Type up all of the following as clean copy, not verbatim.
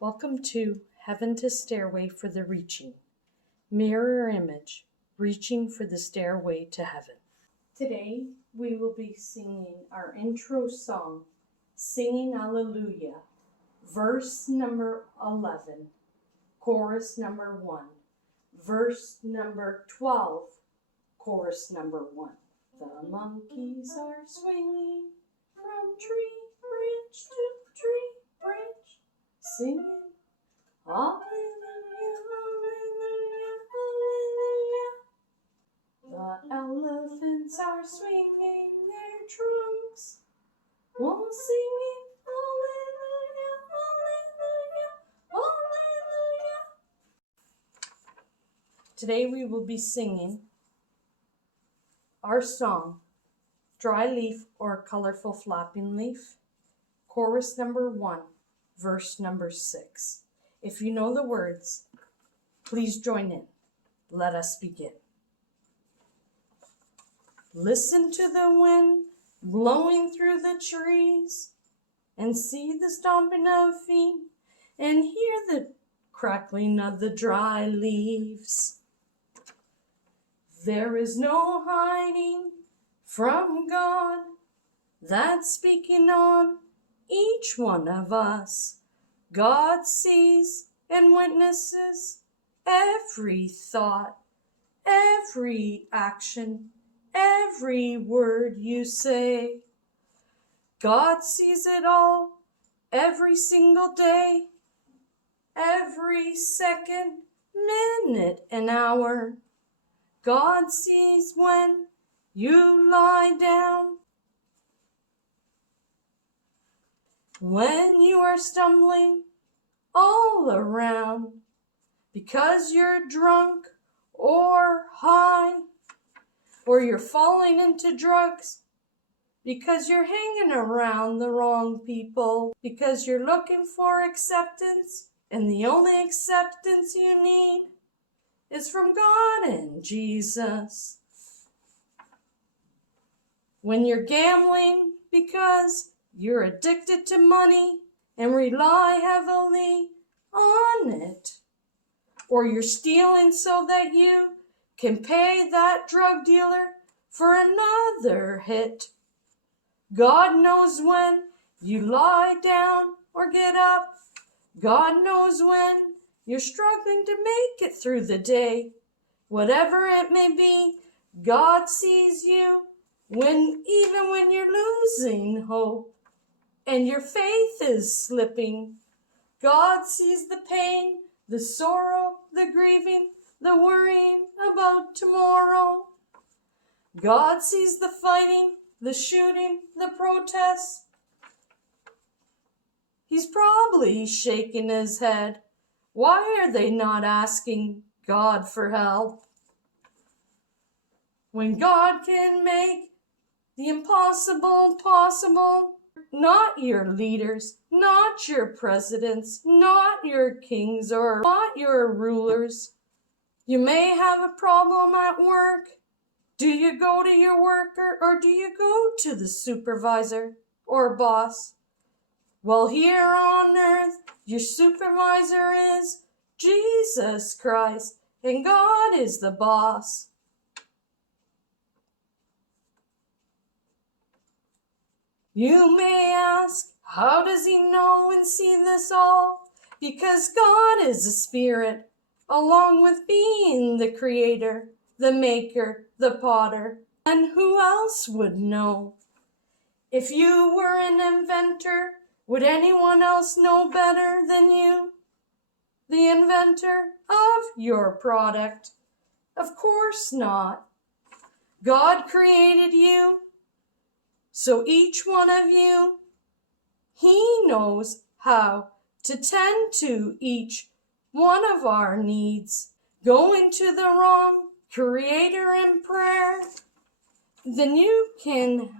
Welcome to Heaven to Stairway for the Reaching. Mirror image, reaching for the stairway to heaven. Today we will be singing our intro song, Singing Alleluia, verse number 11, chorus number 1, verse number 12, chorus number 1. The monkeys are swinging from tree branch to tree branch, singing Hallelujah, Hallelujah, Hallelujah. The elephants are swinging their trunks while singing Hallelujah, Hallelujah, Hallelujah. Today we will be singing our song, Dry Leaf or Colorful Flapping Leaf, chorus number 1, verse number 6. If you know the words, please join in. Let us begin. Listen to the wind blowing through the trees, and see the stomping of feet, and hear the crackling of the dry leaves. There is no hiding from God that's speaking on each one of us. God sees and witnesses every thought, every action, every word you say. God sees it all every single day, every second, minute, and hour. God sees when you lie down, when you are stumbling all around because you're drunk or high, or you're falling into drugs because you're hanging around the wrong people, because you're looking for acceptance, and the only acceptance you need is from God and Jesus. When you're gambling because you're addicted to money and rely heavily on it, or you're stealing so that you can pay that drug dealer for another hit. God knows when you lie down or get up. God knows when you're struggling to make it through the day. Whatever it may be, God sees you even when you're losing hope and your faith is slipping. God sees the pain, the sorrow, the grieving, the worrying about tomorrow. God sees the fighting, the shooting, the protests. He's probably shaking his head. Why are they not asking God for help? When God can make the impossible possible, not your leaders, not your presidents, not your kings, or not your rulers. You may have a problem at work. Do you go to your worker, or do you go to the supervisor or boss? Well, here on earth, your supervisor is Jesus Christ, and God is the boss. You may ask, how does he know and see this all? Because God is a spirit, along with being the creator, the maker, the potter. And who else would know? If you were an inventor, would anyone else know better than you? The inventor of your product? Of course not. God created you. So each one of you, he knows how to tend to each one of our needs. Going to the wrong creator in prayer, then you can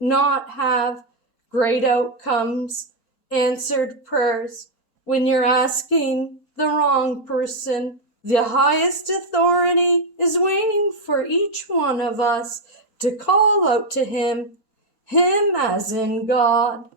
not have great outcomes, answered prayers when you're asking the wrong person. The highest authority is waiting for each one of us to call out to him as in God.